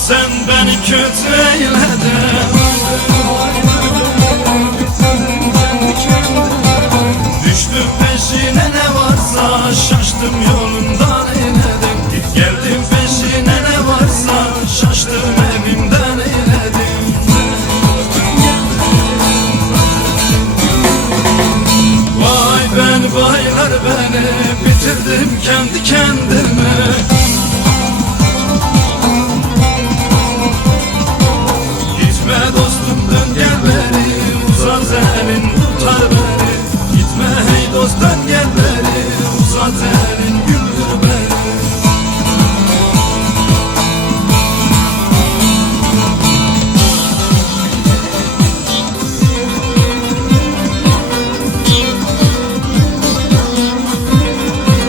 sen beni kötü eyledin. Düştüm peşine ne varsa, şaştım yolundan eyledim. Git geldim peşine ne varsa, şaştım evimden eyledim. Vay ben baylar beni, bitirdim kendi kendime. Gitme dostum dön gel beni, uzat elin tutar beni. Gitme hey dost dön gel beni, uzat elin.